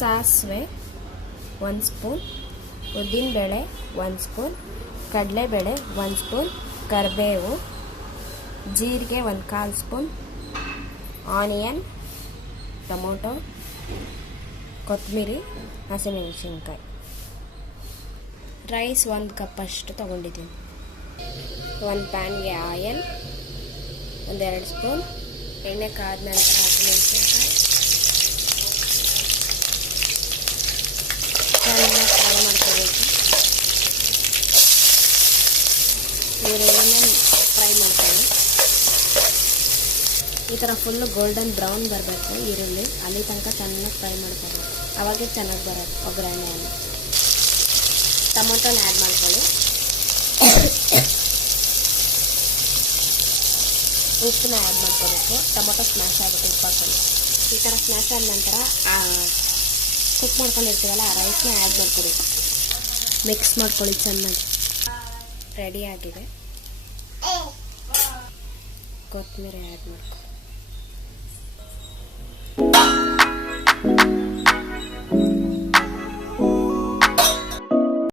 ಸಾಸಿವೆ ಒಂದು ಸ್ಪೂನ್ ಉದ್ದಿನಬೇಳೆ ಒಂದು ಸ್ಪೂನ್ ಕಡಲೆಬೇಳೆ ಒಂದು ಸ್ಪೂನ್, ಕರಿಬೇವು, ಜೀರಿಗೆ ಒಂದು ಕಾಲು ಸ್ಪೂನ್, ಆನಿಯನ್, ಟೊಮೊಟೊ, ಕೊತ್ತಂಬರಿ, ಹಸಿಮೆಣಸಿನ್ಕಾಯಿ. ರೈಸ್ ಒಂದು ಕಪ್ಪಷ್ಟು ತೊಗೊಂಡಿದ್ದೀನಿ. ಒಂದು ಪ್ಯಾನ್ಗೆ ಆಯಲ್, ಒಂದೆರಡು ಸ್ಪೂನ್, ಎಣ್ಣೆ ಕಾದ ನಂತರ ಹಸಿಮೆಣಸಿನ್ಕಾಯಿ ಚೆನ್ನಾಗಿ ಫ್ರೈ ಮಾಡ್ಕೋಬೇಕು ಈರುಳ್ಳಿನ ಫ್ರೈ ಮಾಡ್ತೀನಿ. ಈ ಥರ ಫುಲ್ಲು ಗೋಲ್ಡನ್ ಬ್ರೌನ್ ಬರಬೇಕು ಈರುಳ್ಳಿ. ಅಲ್ಲಿ ತನಕ ಚೆನ್ನಾಗಿ ಫ್ರೈ ಮಾಡ್ಕೊಬೇಕು. ಅವಾಗೆ ಚೆನ್ನಾಗಿ ಬರೋದು ಒಗ್ಗರಣೆಯನ್ನು ಟೊಮೊಟೊನ ಆ್ಯಡ್ ಮಾಡ್ಕೊಳ್ಳಿ. ಉಪ್ಪನ್ನ ಆ್ಯಡ್ ಮಾಡ್ಕೋಬೇಕು. ಟೊಮೊಟೊ ಸ್ಮ್ಯಾಶ್ ಆಗುತ್ತೆ ಉಪ್ಪು ಹಾಕೊಂಡು ಈ ಥರ ಸ್ಮ್ಯಾಶ್ ಆದ ನಂತರ ಕುಕ್ ಮಾಡ್ಕೊಂಡಿರ್ತೀವಲ್ಲ, ಆ ರೈಸ್ನ ಆ್ಯಡ್ ಮಾಡ್ಕೊಬೇಕು. ಮಿಕ್ಸ್ ಮಾಡ್ಕೊಳ್ಳಿ ಚೆನ್ನಾಗಿ. ರೆಡಿ ಆಗಿದೆ. ಕೊತ್ತಂಬರಿ ಆ್ಯಡ್ ಮಾಡ್ಕೊಳ್ಳಿ